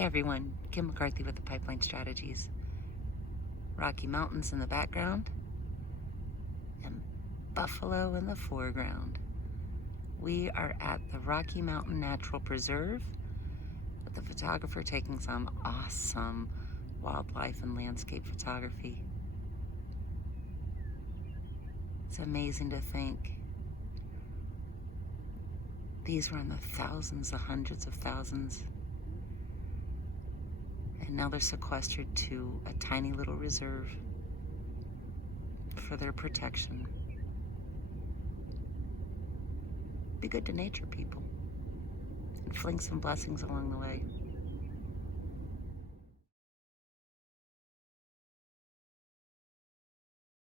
Hey everyone, Kim McCarthy with the Pipeline Strategies. Rocky Mountains in the background and buffalo in the foreground. We are at the Rocky Mountain Natural Preserve with the photographer taking some awesome wildlife and landscape photography. It's amazing to think these were in the thousands, the hundreds of thousands. And now they're sequestered to a tiny little reserve for their protection. Be good to nature, people, and fling some blessings along the way.